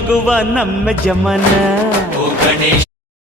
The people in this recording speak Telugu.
ಏರಿಯಾ ಓ ನಗುವ ನಮ್ಮ ಜಮನ